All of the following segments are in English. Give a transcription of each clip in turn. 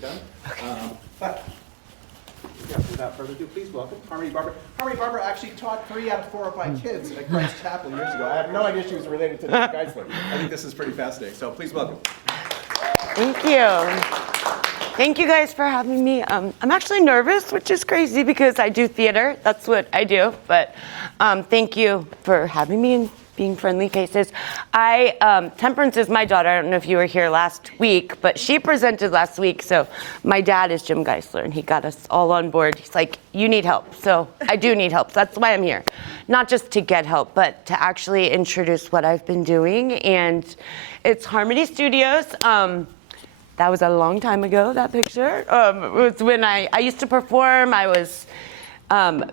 you're done. But yeah, without further ado, please welcome Harmony Barbour. Harmony Barbour actually taught 3 out of 4 of my kids at Christ Chapel years ago. I had no idea she was related to Jim Geisler. I think this is pretty fascinating. So please welcome. Thank you. Thank you guys for having me. I'm actually nervous, which is crazy because I do theater. That's what I do. But thank you for having me and being friendly faces. Temperance is my daughter. I don't know if you were here last week, but she presented last week. So my dad is Jim Geisler, and he got us all on board. He's like, you need help. So I do need help. So that's why I'm here. Not just to get help, but to actually introduce what I've been doing. And it's Harmony Studios. That was a long time ago, that picture. It was when I used to perform. I was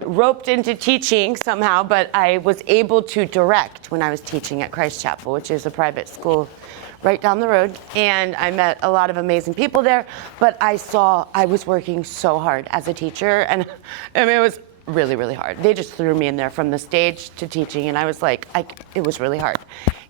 roped into teaching somehow, but I was able to direct when I was teaching at Christ Chapel, which is a private school right down the road. And I met a lot of amazing people there, but I was working so hard as a teacher, and I mean, it was really, really hard. They just threw me in there from the stage to teaching, and I was like, it was really hard.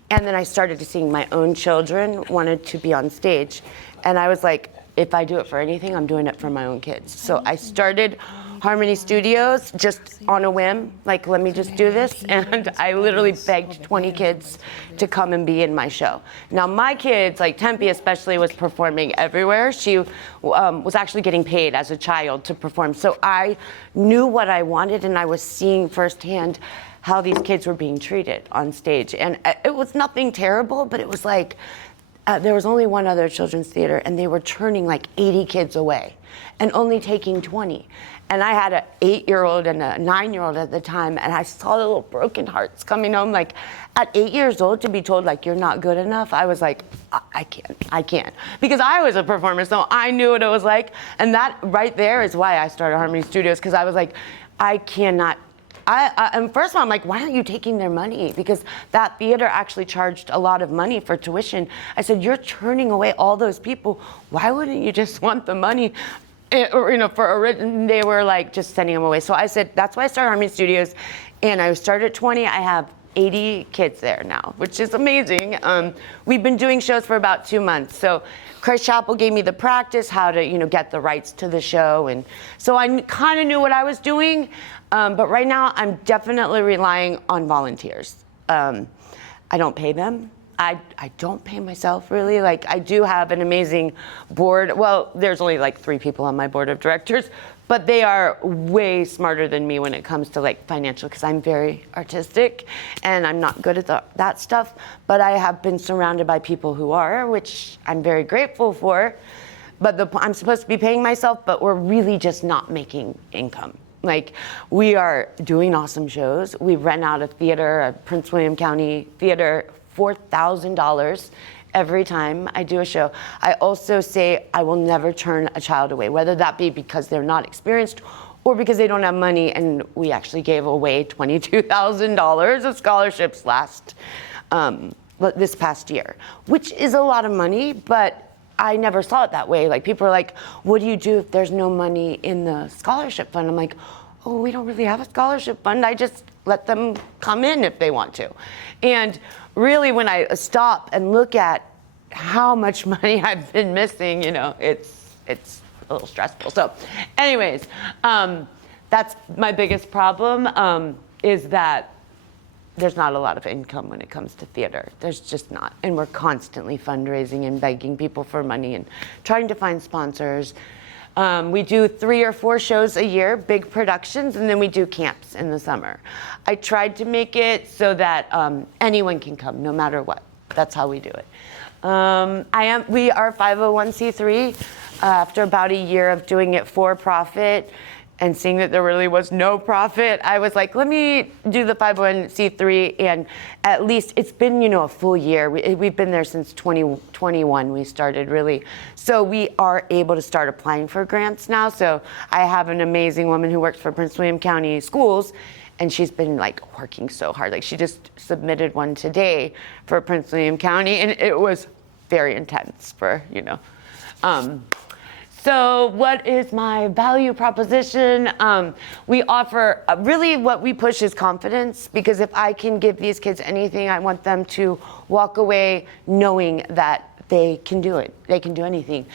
And then I started to see my own children wanted to be on stage. And I was like, if I do it for anything, I'm doing it for my own kids. So I started Harmony Studios just on a whim, like, let me just do this. And I literally begged 20 kids to come and be in my show. Now my kids, like Tempe especially, was performing everywhere. She was actually getting paid as a child to perform. So I knew what I wanted, and I was seeing firsthand how these kids were being treated on stage. And it was nothing terrible, but it was like, there was only one other children's theater, and they were turning like 80 kids away and only taking 20. And I had an 8-year-old and a 9-year-old at the time, and I saw the little broken hearts coming home. Like, at 8 years old, to be told, like, you're not good enough, I was like, I can't. Because I was a performer, so I knew what it was like. And that right there is why I started Harmony Studios, because I was like, I cannot. And first of all, I'm like, why aren't you taking their money? Because that theater actually charged a lot of money for tuition. I said, you're turning away all those people. Why wouldn't you just want the money? Or, you know, they were like just sending them away. So I said, that's why I started Harmony Studios. And I started at 20. I have 80 kids there now, which is amazing. We've been doing shows for about 2 months. So Christ Chapel gave me the practice, how to, you know, get the rights to the show. And so I kind of knew what I was doing. But right now, I'm definitely relying on volunteers. I don't pay them. I don't pay myself, really. Like, I do have an amazing board. Well, there's only like 3 people on my board of directors, but they are way smarter than me when it comes to like financial, because I'm very artistic and I'm not good at that stuff. But I have been surrounded by people who are, which I'm very grateful for. But I'm supposed to be paying myself, but we're really just not making income. Like, we are doing awesome shows. We rent out a theater, a Prince William County theater, $4,000 every time I do a show. I also say I will never turn a child away, whether that be because they're not experienced or because they don't have money. And we actually gave away $22,000 of scholarships this past year, which is a lot of money, but I never saw it that way. Like, people are like, what do you do if there's no money in the scholarship fund? I'm like, oh, we don't really have a scholarship fund. I just let them come in if they want to. And really, when I stop and look at how much money I've been missing, you know, it's a little stressful. So anyways, that's my biggest problem, is that there's not a lot of income when it comes to theater. There's just not. And we're constantly fundraising and begging people for money and trying to find sponsors. We do 3 or 4 shows a year, big productions, and then we do camps in the summer. I tried to make it so that anyone can come, no matter what. That's how we do it. We are 501c3. After about a year of doing it for profit, and seeing that there really was no profit, I was like, let me do the 501c3, and at least it's been, you know, a full year. We've been there since 2021, we started, really. So we are able to start applying for grants now. So I have an amazing woman who works for Prince William County Schools, and she's been like working so hard. Like, she just submitted one today for Prince William County, and it was very intense for, you know. So what is my value proposition? We offer, really what we push is confidence, because if I can give these kids anything, I want them to walk away knowing that they can do it. They can do anything.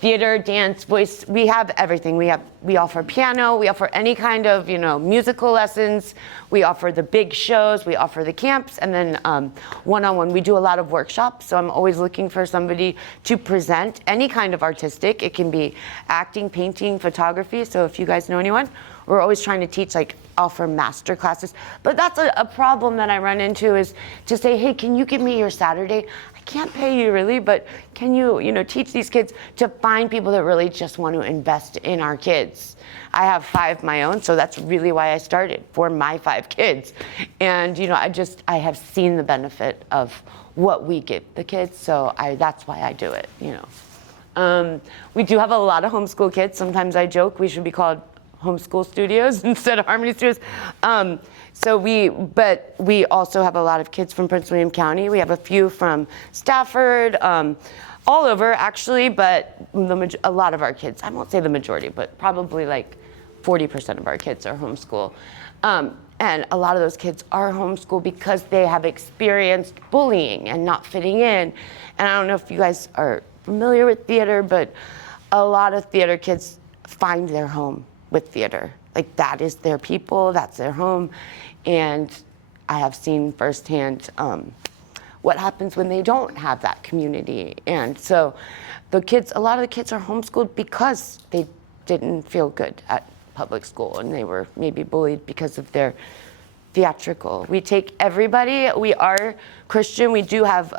theater, dance, voice. We have everything. We offer piano. We offer any kind of musical lessons. We offer the big shows. We offer the camps, and then one-on-one. We do a lot of workshops. So I'm always looking for somebody to present any kind of artistic. It can be acting, painting, photography. So if you guys know anyone, we're always trying to teach, offer master classes. But that's a problem that I run into, is to say, hey, can you give me your Saturday? I can't pay you really, but can you, teach these kids to find people that really just want to invest in our kids? I have 5 my own, so that's really why I started, for my 5 kids. And, I have seen the benefit of what we give the kids, so that's why I do it, We do have a lot of homeschool kids. Sometimes I joke we should be called homeschool studios instead of Harmony Studios. But we also have a lot of kids from Prince William County. We have a few from Stafford, all over actually, but a lot of our kids, I won't say the majority, but probably 40% of our kids are homeschool. And a lot of those kids are homeschooled because they have experienced bullying and not fitting in. And I don't know if you guys are familiar with theater, but a lot of theater kids find their home with theater. That is their people, that's their home. And I have seen firsthand what happens when they don't have that community. And so a lot of the kids are homeschooled because they didn't feel good at public school and they were maybe bullied because of their theatrical. We take everybody. We are Christian. We do have,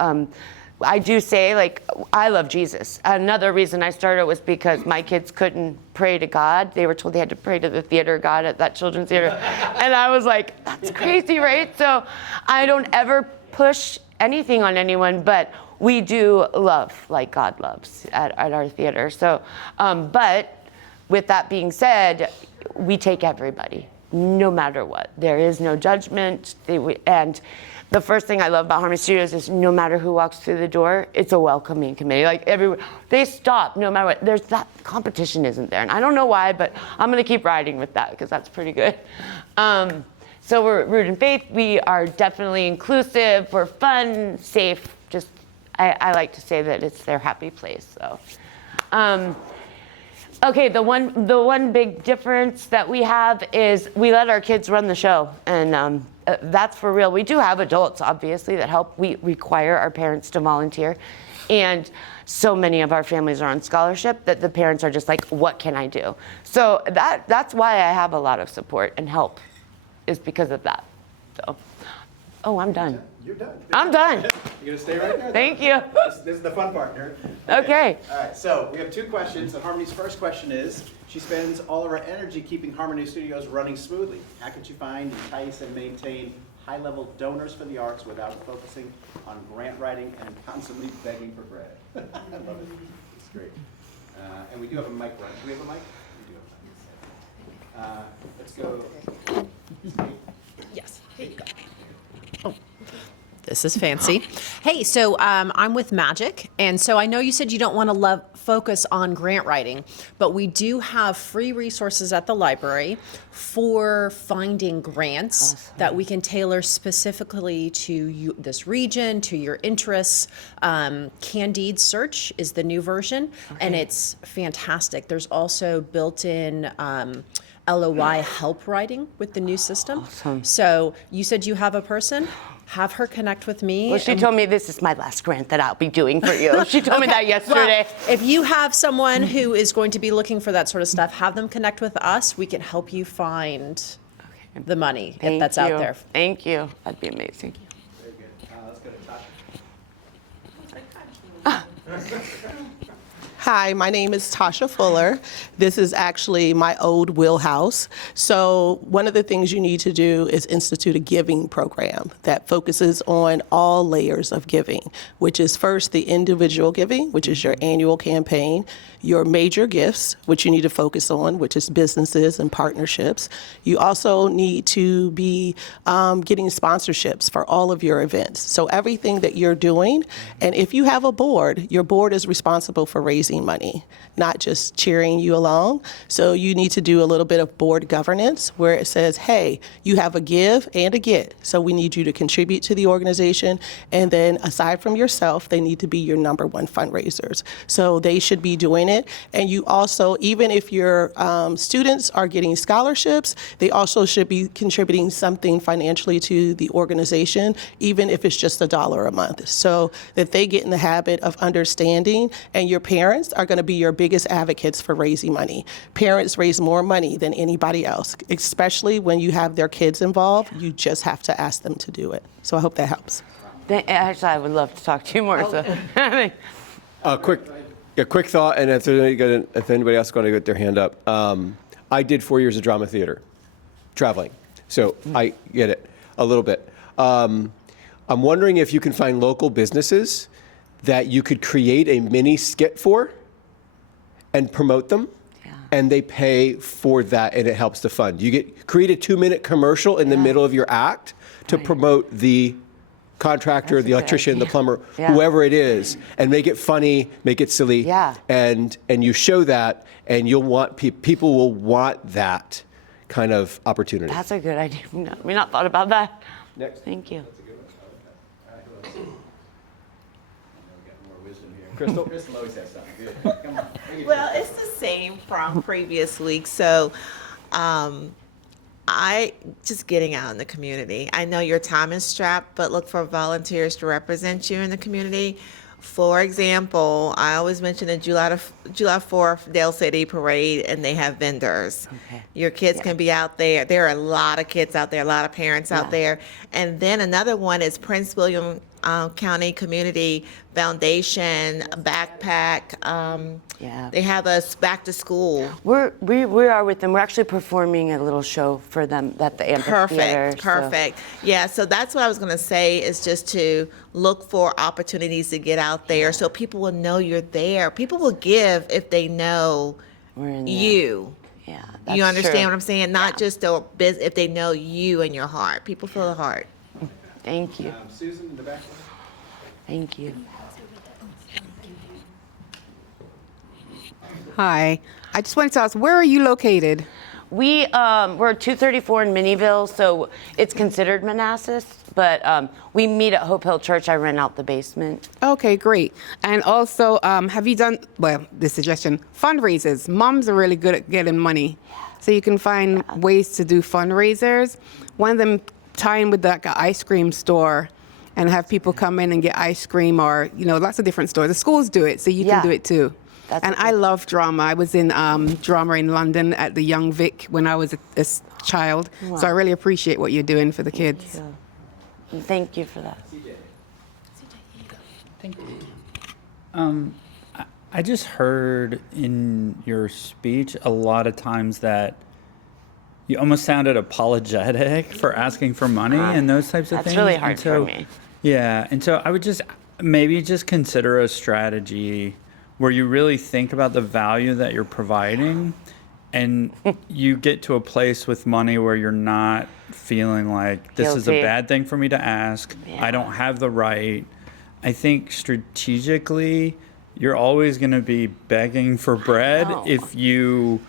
I do say, I love Jesus. Another reason I started was because my kids couldn't pray to God. They were told they had to pray to the theater god at that children's theater. And I was like, that's crazy, right? So I don't ever push anything on anyone, but we do love like God loves at our theater. So, but with that being said, we take everybody, no matter what. There is no judgment. And the first thing I love about Harmony Studios is no matter who walks through the door, it's a welcoming committee. They stop no matter what. There's that competition isn't there. And I don't know why, but I'm going to keep riding with that because that's pretty good. So we're rooted in faith. We are definitely inclusive. We're fun, safe. Just, I like to say that it's their happy place. So, okay, the one big difference that we have is we let our kids run the show, and that's for real. We do have adults, obviously, that help. We require our parents to volunteer, and so many of our families are on scholarship that the parents are just like, what can I do? So that's why I have a lot of support and help, is because of that. So, oh, I'm done. You're done. I'm done. You're gonna stay right there? Thank you. This is the fun part here. Okay. All right, so we have 2 questions. And Harmony's first question is, she spends all of her energy keeping Harmony Studios running smoothly. How could you find, entice, and maintain high-level donors for the arts without focusing on grant writing and constantly begging for bread? I love it. It's great. And we do have a mic run. Do we have a mic? We do have a mic. Let's go. Yes, here you go. Oh, this is fancy. Hey, so I'm with Magic, and so I know you said you don't want to focus on grant writing, but we do have free resources at the library for finding grants that we can tailor specifically to this region, to your interests. Candide Search is the new version, and it's fantastic. There's also built-in LOI help writing with the new system. Awesome. So you said you have a person? Have her connect with me. Well, she told me this is my last grant that I'll be doing for you. She told me that yesterday. Well, if you have someone who is going to be looking for that sort of stuff, have them connect with us. We can help you find the money if that's out there. Thank you. That'd be amazing. Very good. Let's go to Tasha. Hi, my name is Tasha Fuller. This is actually my old wheelhouse. So one of the things you need to do is institute a giving program that focuses on all layers of giving, which is first the individual giving, which is your annual campaign, your major gifts, which you need to focus on, which is businesses and partnerships. You also need to be getting sponsorships for all of your events. So everything that you're doing, and if you have a board, your board is responsible for raising raising money, not just cheering you along. So you need to do a little bit of board governance where it says, hey, you have a give and a get. So we need you to contribute to the organization. And then aside from yourself, they need to be your number one fundraisers. So they should be doing it. And you also, even if your students are getting scholarships, they also should be contributing something financially to the organization, even if it's just $1 a month, so that they get in the habit of understanding. And your parents are going to be your biggest advocates for raising money. Parents raise more money than anybody else, especially when you have their kids involved. You just have to ask them to do it. So I hope that helps. Actually, I would love to talk to you more. So. Quick thought, and if anybody else going to get their hand up. I did 4 years of drama theater, traveling, so I get it a little bit. I'm wondering if you can find local businesses that you could create a mini skit for and promote them, and they pay for that, and it helps to fund. You create a 2-minute commercial in the middle of your act to promote the contractor, That's the a good electrician, the idea. plumber, Yeah. whoever it is, and make it funny, make it silly, and you show that, and you'll want people will want that kind of opportunity. That's a good idea. We not thought about that. Next. Thank you. Crystal? Crystal always has something good. Come on. Well, it's the same from previous weeks. So, I just getting out in the community. I know your time is strapped, but look for volunteers to represent you in the community. For example, I always mention the July 4th Dale City Parade, and they have vendors. Okay. Your kids can be out there. There are a lot of kids out there, a lot of parents out there. And then another one is Prince William County Community Foundation backpack. They have us back to school. We are with them. We're actually performing a little show for them at the amphitheater. Perfect. Yeah, so that's what I was going to say is just to look for opportunities to get out there so people will know you're there. People will give if they know We're in there. you. Yeah, You that's understand true. what I'm saying? Not just the business, if they know you and your heart. People feel the heart. Thank you. Susan in the back. Thank you. Hi. I just wanted to ask, where are you located? We're 234 in Minnieville, so it's considered Manassas, but we meet at Hope Hill Church. I rent out the basement. Okay, great. And also, have you done, well, this suggestion, fundraisers. Moms are really good at getting money. So you can find ways to do fundraisers. One of them, tie in with like an ice cream store and have people come in and get ice cream, or, lots of different stores. The schools do it, so you can do it too. And I love drama. I was in drama in London at the Young Vic when I was a child. Wow. So I really appreciate what you're doing for the kids. Thank you for that. Thank you. I just heard in your speech a lot of times that you almost sounded apologetic for asking for money and those types of That's things. really hard for me. Yeah, and so I would maybe consider a strategy where you really think about the value that you're providing, and you get to a place with money where you're not feeling like this is a Guilty. bad thing for me to ask. I don't have the right. I think strategically, you're always going to be begging for bread if you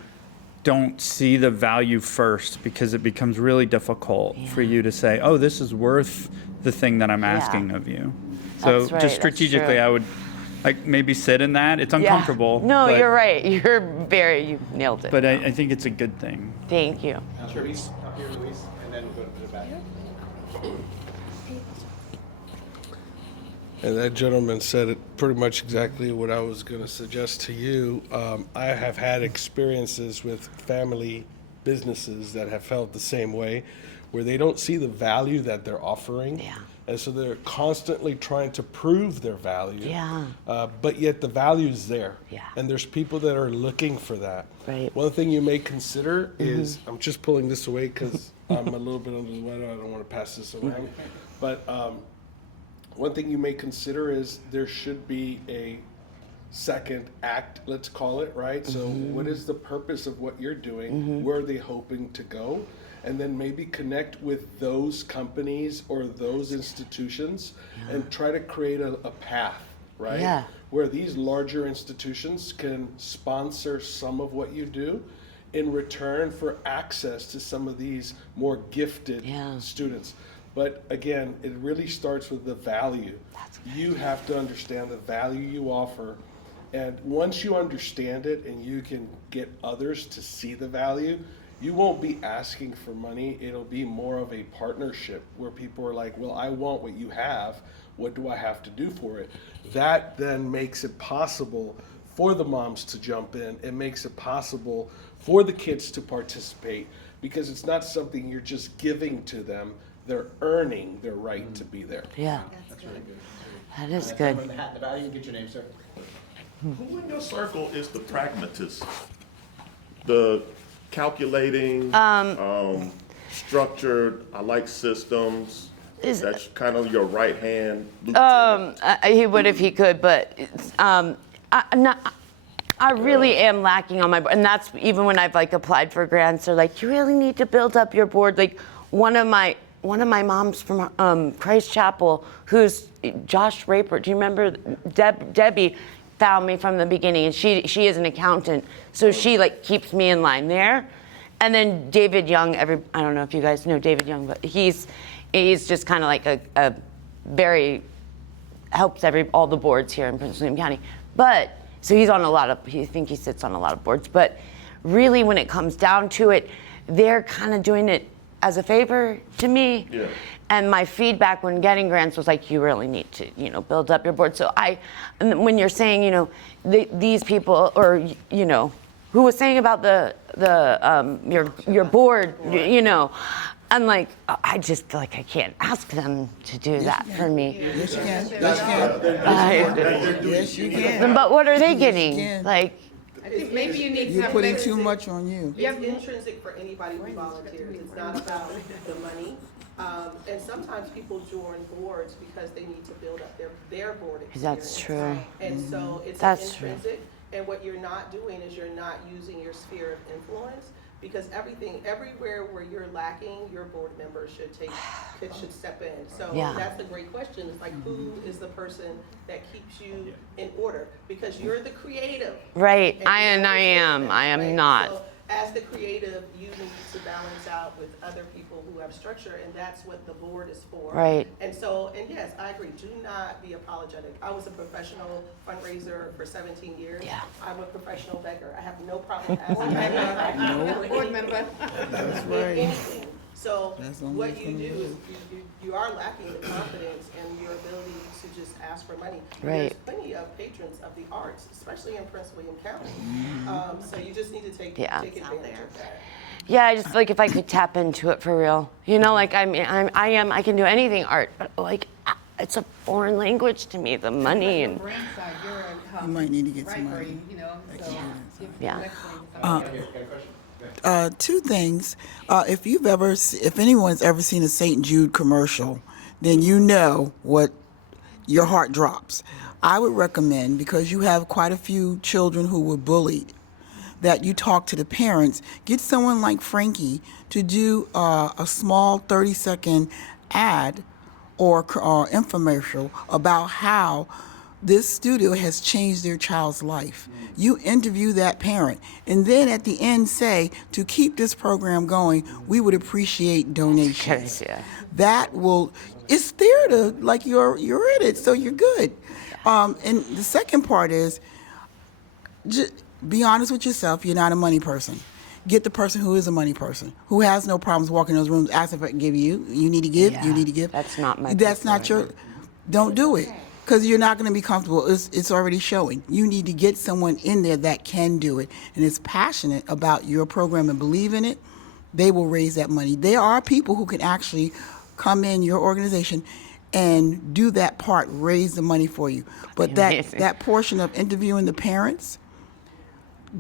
don't see the value first, because it becomes really difficult for you to say, oh, this is worth the thing that I'm asking of you. So That's right, just strategically, that's true. I would maybe sit in that. It's uncomfortable. No, but, you're right. You nailed it. But I think it's a good thing. Thank you. Luis, up here, Luis, and then we'll go to the back. And that gentleman said it pretty much exactly what I was going to suggest to you. I have had experiences with family businesses that have felt the same way, where they don't see the value that they're offering. Yeah. And so they're constantly trying to prove their value. Yeah. But yet the value's there. Yeah. And there's people that are looking for that. Right. One thing you may consider is, I'm just pulling this away because I'm a little bit under the weather. I don't want to pass this around. But one thing you may consider is there should be a second act, let's call it, right? So what is the purpose of what you're doing? Where are they hoping to go? And then maybe connect with those companies or those institutions and try to create a path, right? Yeah. Where these larger institutions can sponsor some of what you do in return for access to some of these more gifted Yeah. students. But again, it really starts with the value. You have to understand the value you offer. And once you understand it and you can get others to see the value, you won't be asking for money. It'll be more of a partnership where people are like, well, I want what you have. What do I have to do for it? That then makes it possible for the moms to jump in. It makes it possible for the kids to participate, because it's not something you're just giving to them. They're earning their right to be there. Yeah. That's really good. That is Gentleman good. in the hat in the back, you can get your name, sir. Who in your circle is the pragmatist? The calculating, structured, I like systems. That's kind of your right hand. He would if he could, but I really am lacking on my board, and that's even when I've like applied for grants. They're like, you really need to build up your board. Like one of my moms from Christ Chapel, who's Josh Raper. Do you remember Debbie? Found me from the beginning, and she is an accountant, so she like keeps me in line there. And then David Young, I don't know if you guys know David Young, but he's just kind of like a very helps all the boards here in Prince William County. But so he's on I think he sits on a lot of boards. But really, when it comes down to it, they're kind of doing it as a favor to me. Yeah. And my feedback when getting grants was like, you really need to, build up your board. So when you're saying, these people, or who was saying about your board, I'm like, I just feel like I can't ask them to do that for me. Yes, you can. Yes, you can. But what are they Yes, getting? you can. Like, I think maybe you need You're putting too much on you. It's intrinsic for anybody who volunteers. It's not about the money. And sometimes people join boards because they need to build up their board experience. That's true. And so it's That's true. intrinsic. And what you're not doing is you're not using your sphere of influence, because everywhere where you're lacking, your board members should step in. So Yeah. that's a great question. It's like, who is the person that keeps you in order? Because you're the creative. right, And I understand am. that, I am right? not. So as the creative, you need to balance out with other people who have structure, and that's what the board is for. Right. And yes, I agree. Do not be apologetic. I was a professional fundraiser for 17 years. Yeah. I'm a professional beggar. I have no problem asking. board member. That's right. Anything. So That's only what you gonna do do. is you are lacking the confidence and your ability to just ask for money. Right. There's plenty of patrons of the arts, especially in Prince William County. So you just need to take advantage of that. Yeah, I just feel like if I could tap into it for real, like I can do anything art, but like it's a foreign language to me, the money and You might need to get some money. yeah. Two things. If anyone's ever seen a St. Jude commercial, then you know what your heart drops. I would recommend, because you have quite a few children who were bullied, that you talk to the parents. Get someone like Frankie to do a small 30-second ad or infomercial about how this studio has changed their child's life. You interview that parent, and then at the end say, to keep this program going, we would appreciate donations. Yeah. That will, it's there to, like, you're in it, so you're good. And the second part is, be honest with yourself. You're not a money person. Get the person who is a money person, who has no problems walking in those rooms, ask if I can give you. You need to give. Yeah, You need to give. that's not my That's not your. Don't do it, because you're not going to be comfortable. It's already showing. You need to get someone in there that can do it and is passionate about your program and believe in it. They will raise that money. There are people who can actually come in your organization and do that part, raise the money for you. But that portion of interviewing the parents,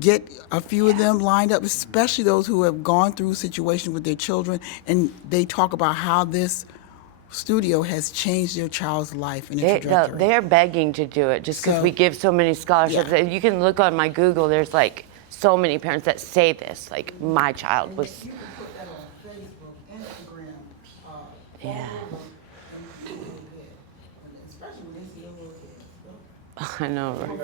get a few of them lined up, especially those who have gone through situations with their children, and they talk about how this studio has changed their child's life and their trajectory. They're begging to do it just because So- we give so many scholarships. Yeah. You can look on my Google, there's like so many parents that say this, like my child was. You can put that on Facebook, Instagram, Yeah. especially when they see a little kid. I know. Let me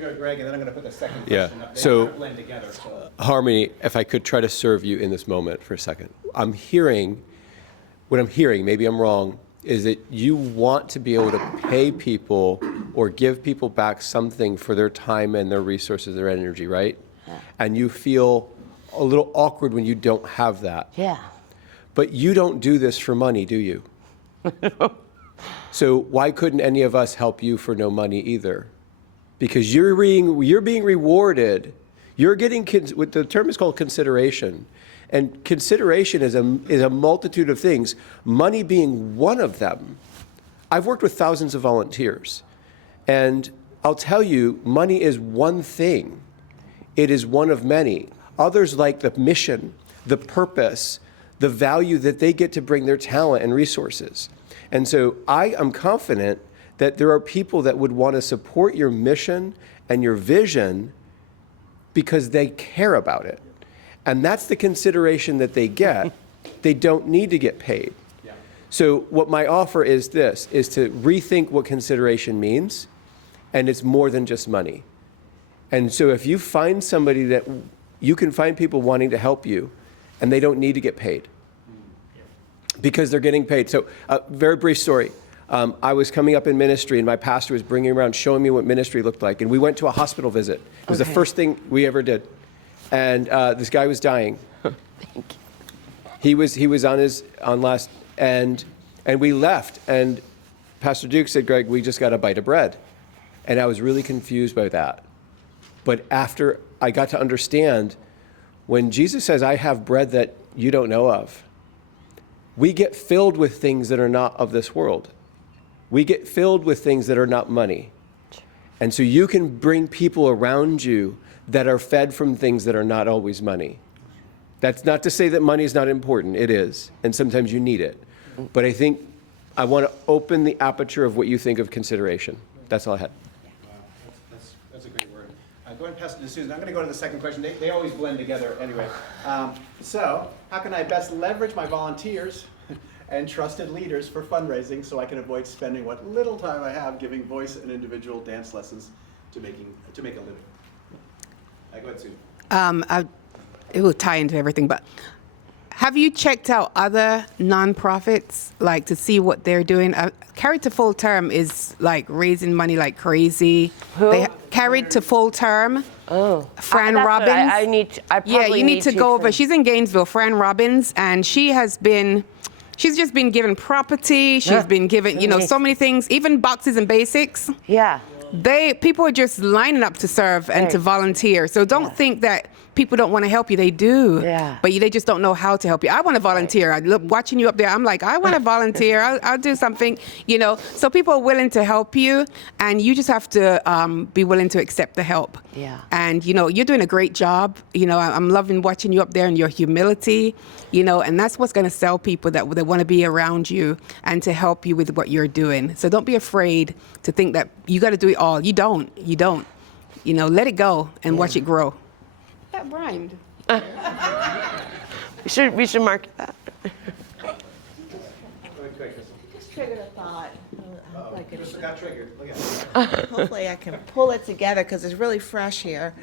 go to Greg, and then I'm going to put the second Yeah. question up. They So- kind of blend together. So. Harmony, if I could try to serve you in this moment for a second. What I'm hearing, maybe I'm wrong, is that you want to be able to pay people or give people back something for their time and their resources, their energy, right? Yeah. And you feel a little awkward when you don't have that. Yeah. But you don't do this for money, do you? So why couldn't any of us help you for no money either? Because you're being rewarded. You're getting, what the term is called consideration. And consideration is a multitude of things, money being one of them. I've worked with thousands of volunteers, and I'll tell you, money is one thing. It is one of many. Others like the mission, the purpose, the value that they get to bring their talent and resources. And so I am confident that there are people that would want to support your mission and your vision because they care about it. And that's the consideration that they get. They don't need to get paid. Yeah. So what my offer is this, is to rethink what consideration means, and it's more than just money. And so if you find somebody that you can find people wanting to help you, and they don't need to get paid because they're getting paid. So very brief story. I was coming up in ministry, and my pastor was bringing around, showing me what ministry looked like. And we went to a hospital visit. It was the first thing we ever did. And this guy was dying. He was on last, and we left. And Pastor Duke said, Greg, we just got a bite of bread. And I was really confused by that. But after I got to understand, when Jesus says, I have bread that you don't know of, we get filled with things that are not of this world. We get filled with things that are not money. And so you can bring people around you that are fed from things that are not always money. That's not to say that money is not important. It is. And sometimes you need it. But I think I want to open the aperture of what you think of consideration. That's all I had. Wow, that's a great word. Go ahead and pass it to Susan. I'm going to go to the second question. They always blend together anyway. So how can I best leverage my volunteers and trusted leaders for fundraising so I can avoid spending what little time I have giving voice and individual dance lessons to make a living? Go ahead, Susan. It will tie into everything, but have you checked out other nonprofits, like to see what they're doing? Carried to Full Term is like raising money like crazy. Who? Carried to Full Term. Oh, Fran that's what Robbins. I need. I probably Yeah, you need to go over. for- She's in Gainesville, Fran Robbins, and she's just been given property. She's Yeah. been given, so many things, even boxes and basics. Yeah. People are just lining up to serve and to Right. volunteer. So don't think that people don't want to help you. They do. Yeah. But they just don't know how to help you. I want to volunteer. I look, watching you up there, I'm like, I want to volunteer. I'll do something, So people are willing to help you, and you just have to be willing to accept the help. Yeah. And, you're doing a great job. I'm loving watching you up there and your humility, and that's what's going to sell people that they want to be around you and to help you with what you're doing. So don't be afraid to think that you got to do it all. You don't. Let it go and watch it grow. That rhymed. We should mark that. Just triggered a thought. Just got triggered. Look at it. Hopefully I can pull it together because it's really fresh here.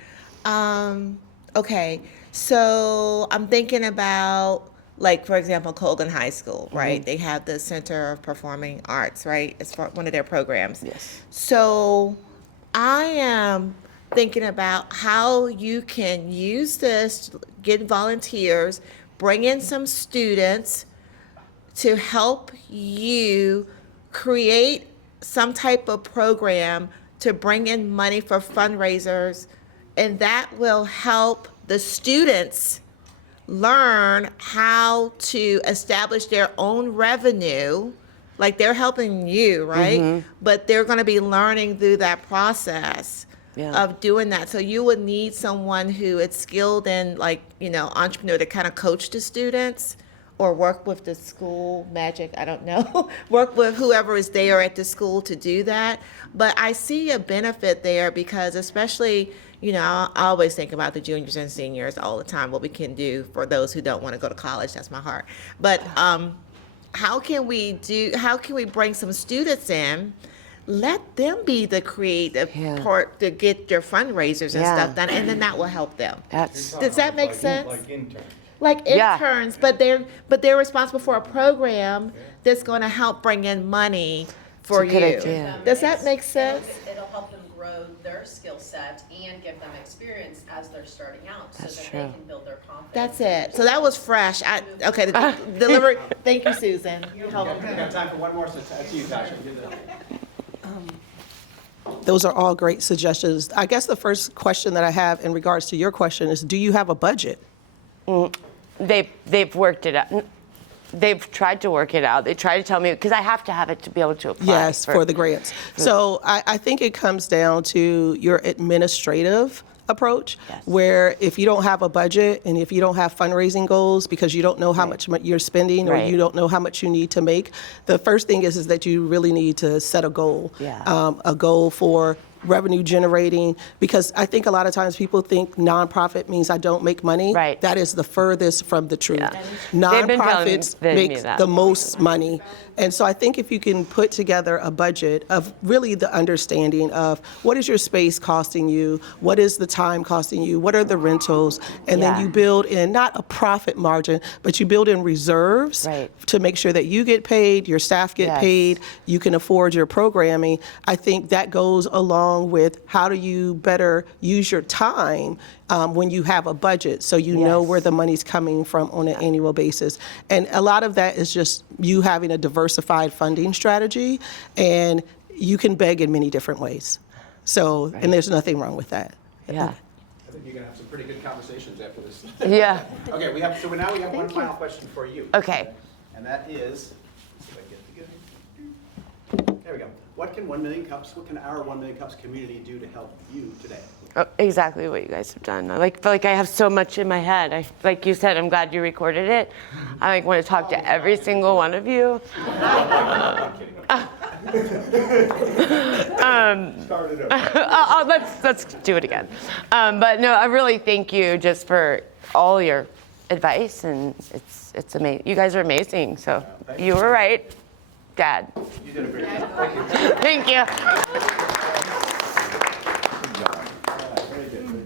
Okay, so I'm thinking about, like, for example, Colgan High School, right? They have the Center of Performing Arts, right? It's for one of their programs. Yes. So I am thinking about how you can use this, get volunteers, bring in some students to help you create some type of program to bring in money for fundraisers, and that will help the students learn how to establish their own revenue. Like, they're helping you, right? But they're going to be learning through that process of doing that. So you would need someone who is skilled in, like, entrepreneur to kind of coach the students, or work with the school magic, I don't know, work with whoever is there at the school to do that. But I see a benefit there because, especially, I always think about the juniors and seniors all the time, what we can do for those who don't want to go to college. That's my heart. But how can we bring some students in, let them be the creative Yeah. part to get their fundraisers and Yeah. stuff done, and then that will help them. That's Does that make sense? Like interns. Like Yeah. interns, but they're responsible for a program that's going to help bring in money for It's a you. good idea. Does that make sense? It'll help them grow their skill set and give them experience as they're starting out so That's that true. they can build their confidence. That's it. So that was fresh. Okay, the delivery. Thank you, Susan. You helped. We got time for one more, so that's you, Tasha. Those are all great suggestions. I guess the first question that I have in regards to your question is, do you have a budget? They've worked it out. They've tried to work it out. They try to tell me, because I have to have it to be able to apply. Yes, for the grants. So I think it comes down to your administrative approach, Yes. where if you don't have a budget and if you don't have fundraising goals because you don't know how much you're spending or Right. you don't know how much you need to make, the first thing is that you really need to set a goal. Yeah. A goal for revenue generating, because I think a lot of times people think nonprofit means I don't make money. Right. That is the furthest from the truth. Yeah. They've been telling Nonprofits me make that. the most money. And so I think if you can put together a budget of really the understanding of what is your space costing you, what is the time costing you, what are the rentals, and Yeah. then you build in not a profit margin, but you build in reserves Right. to make sure that you get paid, your staff get Yes. paid, you can afford your programming. I think that goes along with how do you better use your time when you have a budget, so you know Yes. where the money's coming from on an annual basis. And a lot of that is just you having a diversified funding strategy, and you can beg in many different ways. So, and there's nothing wrong with that. Yeah. I think you're gonna have some pretty good conversations after this. Yeah. Okay, so now we have one final question for you. Okay. And that is, let's see if I get it again. There we go. What can our 1 Million Cups community do to help you today? Oh, exactly what you guys have done. I feel like I have so much in my head. Like you said, I'm glad you recorded it. I want to talk to every single one of you. Start it over. Let's do it again. But no, I really thank you just for all your advice, and it's amazing. You guys are amazing. So you were right, Dad. You did a great job. Thank you. Thank you.